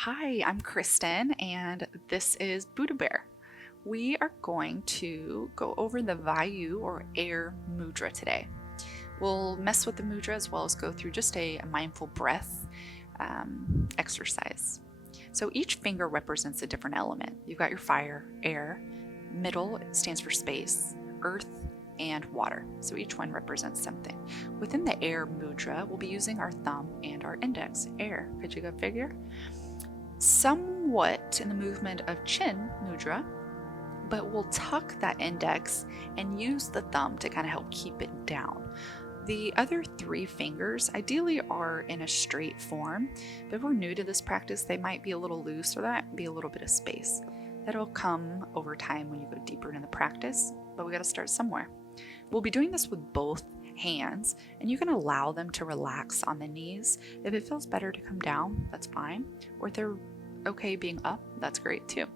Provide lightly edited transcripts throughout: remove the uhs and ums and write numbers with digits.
Hi, I'm Kristin, and this is Buddha Bear. We are going to go over the Vayu or air mudra today. We'll mess with the mudra as well as go through just a mindful breath exercise. So each finger represents a different element. You've got your fire, air, middle stands for space, earth, and water. So each one represents something. Within the air mudra, we'll be using our thumb and our index, air. Could you go figure? Somewhat in the movement of chin mudra, but we'll tuck that index and use the thumb to kind of help keep it down. The other three fingers ideally are in a straight form, but if we're new to this practice, they might be a little loose or there might be a little bit of space. That'll come over time when you go deeper into the practice, but we got to start somewhere. We'll be doing this with both hands, and you can allow them to relax on the knees. If it feels better to come down, that's fine. Or if they're okay being up, that's great too.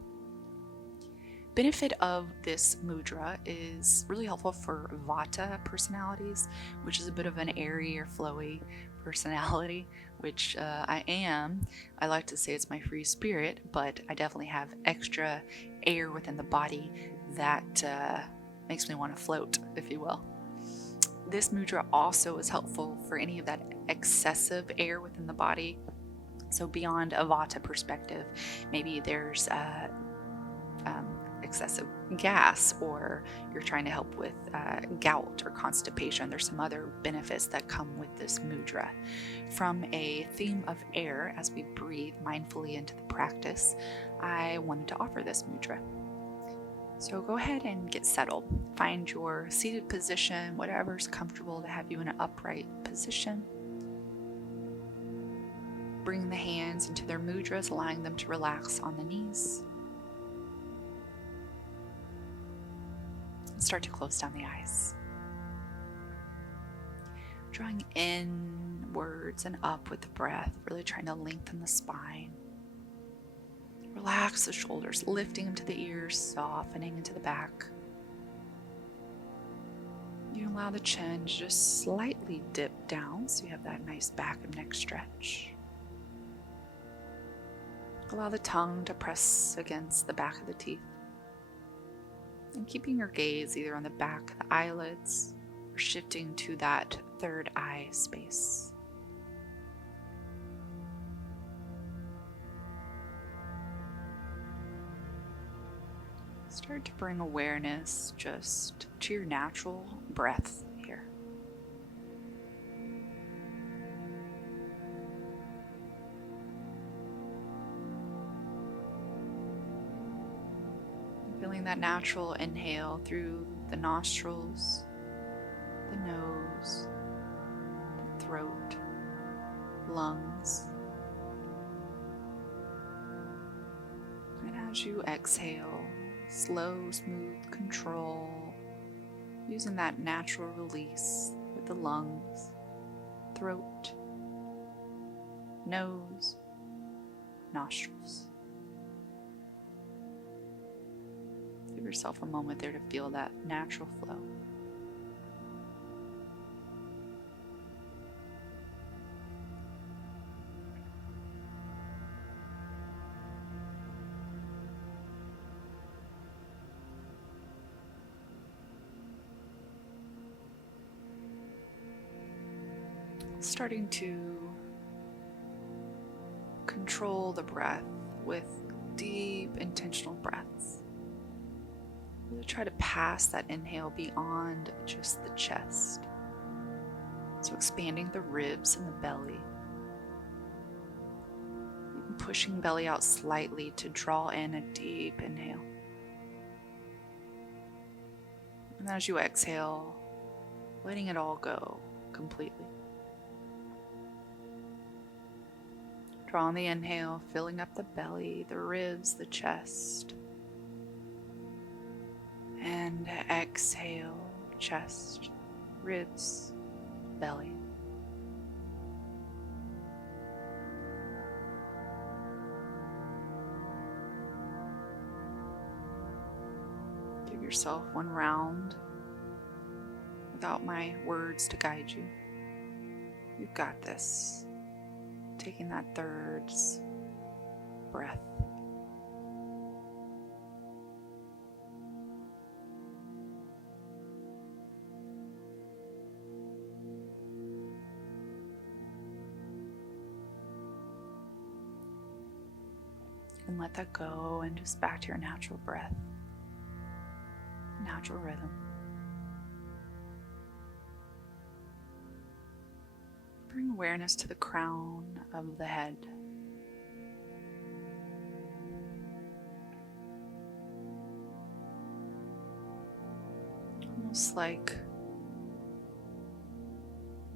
Benefit of this mudra is really helpful for Vata personalities, which is a bit of an airy or flowy personality, which I am. I like to say it's my free spirit, but I definitely have extra air within the body that makes me want to float, if you will. This mudra also is helpful for any of that excessive air within the body. So beyond a Vata perspective, maybe there's excessive gas, or you're trying to help with gout or constipation. There's some other benefits that come with this mudra. From a theme of air, as we breathe mindfully into the practice, I wanted to offer this mudra. So go ahead and get settled. Find your seated position, whatever's comfortable to have you in an upright position. Bring the hands into their mudras, allowing them to relax on the knees. Start to close down the eyes. Drawing inwards and up with the breath, really trying to lengthen the spine. Relax the shoulders, lifting them to the ears, softening into the back. You allow the chin to just slightly dip down so you have that nice back and neck stretch. Allow the tongue to press against the back of the teeth. And keeping your gaze either on the back of the eyelids or shifting to that third eye space. Start to bring awareness just to your natural breath here. Feeling that natural inhale through the nostrils, the nose, the throat, lungs. And as you exhale, slow, smooth control, using that natural release with the lungs, throat, nose, nostrils. Give yourself a moment there to feel that natural flow. Starting to control the breath with deep, intentional breaths. Really try to pass that inhale beyond just the chest. So expanding the ribs and the belly. Even pushing belly out slightly to draw in a deep inhale. And as you exhale, letting it all go completely. Draw on the inhale, filling up the belly, the ribs, the chest. And exhale, chest, ribs, belly. Give yourself one round without my words to guide you. You've got this. Taking that thirds, breath. And let that go and just back to your natural breath, natural rhythm. Bring awareness to the crown of the head. Almost like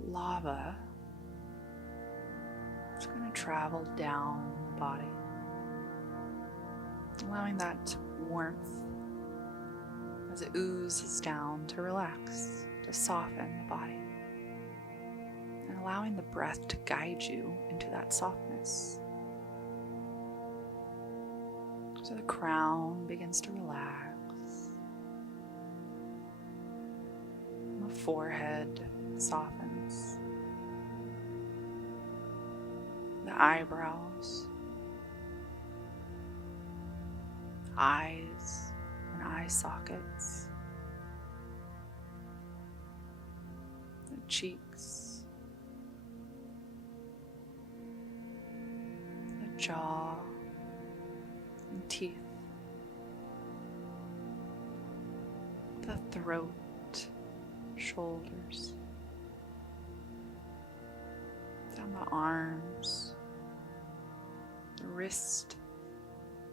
lava. It's going to travel down the body, allowing that warmth as it oozes down to relax, to soften the body, and allowing the breath to guide you into that softness. So the crown begins to relax, the forehead softens, the eyebrows, eyes and eye sockets, the cheeks, the jaw and teeth, the throat, shoulders, down the arms, the wrist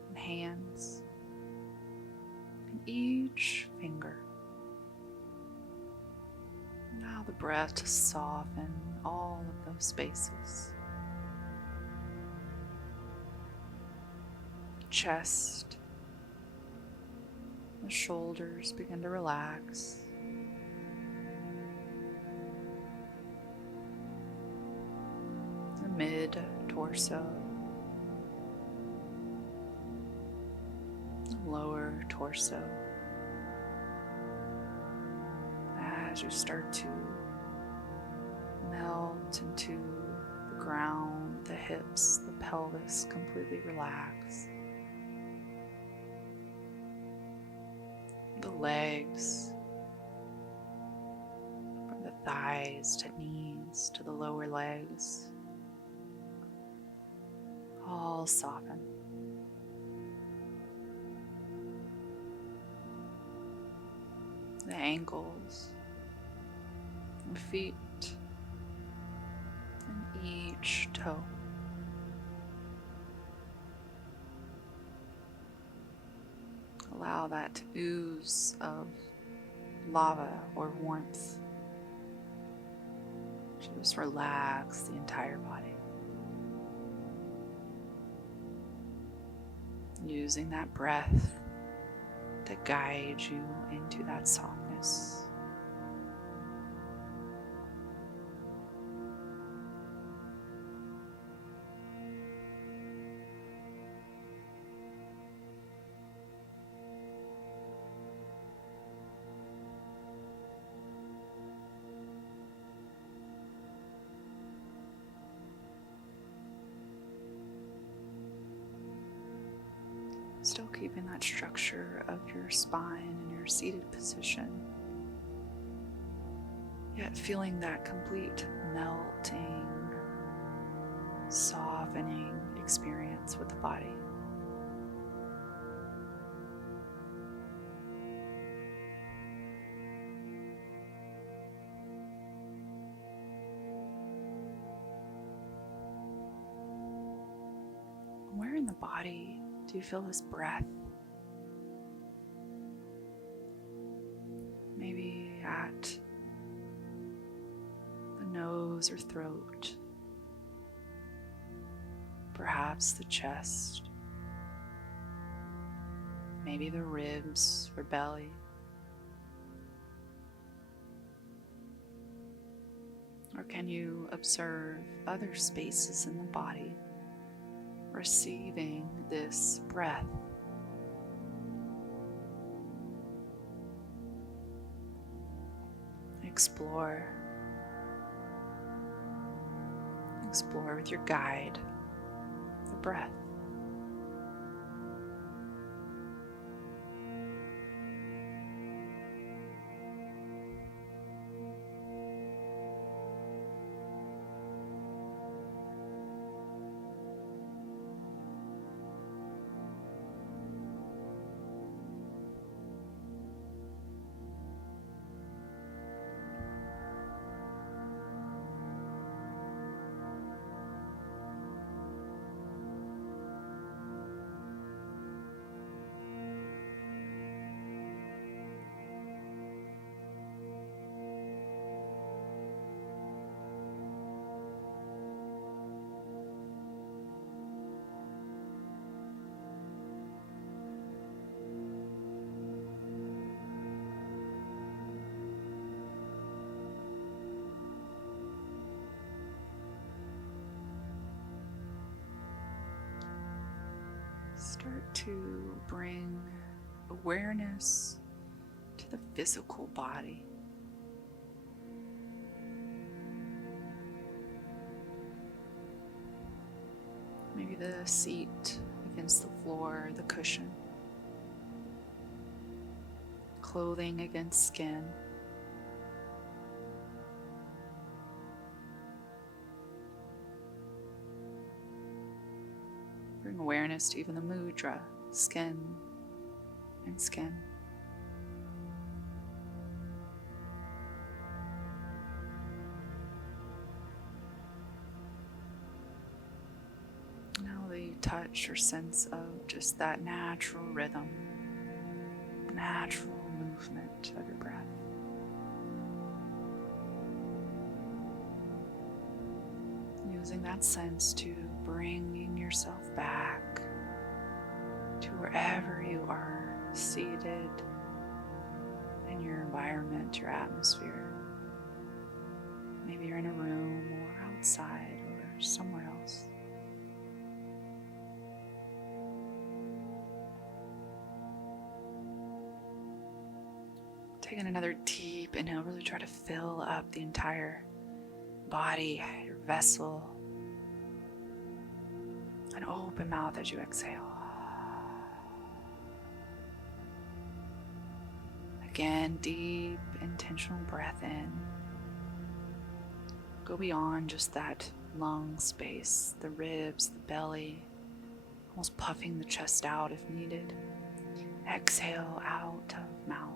and hands, and each finger. Allow the breath to soften all of those spaces. Chest, the shoulders begin to relax. The mid-torso, the lower torso. As you start to melt into the ground, the hips, the pelvis completely relax. The legs, from the thighs to knees to the lower legs, all soften. The ankles, the feet, and each toe. Allow that ooze of lava or warmth to just relax the entire body. Using that breath to guide you into that softness. Still keeping that structure of your spine in your seated position, yet feeling that complete melting, softening experience with the body. Where in the body do you feel this breath? Maybe at the nose or throat, perhaps the chest, maybe the ribs or belly. Or can you observe other spaces in the body receiving this breath? Explore with your guide, the breath. to bring awareness to the physical body. Maybe the seat against the floor, the cushion, clothing against skin. Bring awareness to even the mudra, skin and skin. Now the touch or sense of just that natural rhythm, natural movement of your breath. Using that sense to bringing yourself back to wherever you are seated in your environment, your atmosphere. Maybe you're in a room or outside or somewhere else. Taking another deep inhale, really try to fill up the entire body, your vessel. An open mouth as you exhale. Again, deep, intentional breath in. Go beyond just that lung space, the ribs, the belly, almost puffing the chest out if needed. Exhale out of mouth.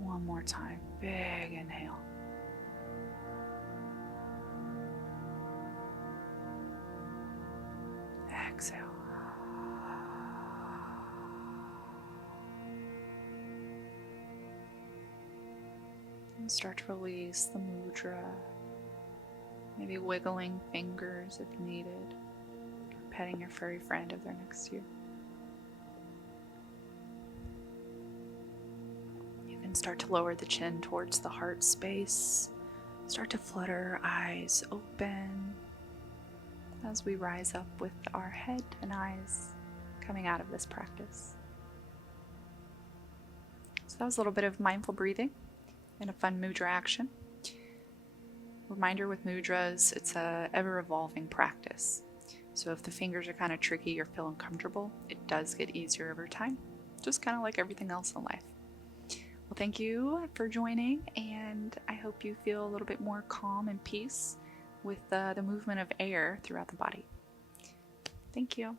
One more time. Big inhale. Exhale. And start to release the mudra. Maybe wiggling fingers if needed. Petting your furry friend if they're next to you. You can start to lower the chin towards the heart space. Start to flutter, eyes open, as we rise up with our head and eyes coming out of this practice. So that was a little bit of mindful breathing and a fun mudra action. Reminder with mudras, it's a ever-evolving practice. So if the fingers are kind of tricky or feel uncomfortable, it does get easier over time, just kind of like everything else in life. Well, thank you for joining, and I hope you feel a little bit more calm and peace with the movement of air throughout the body. Thank you.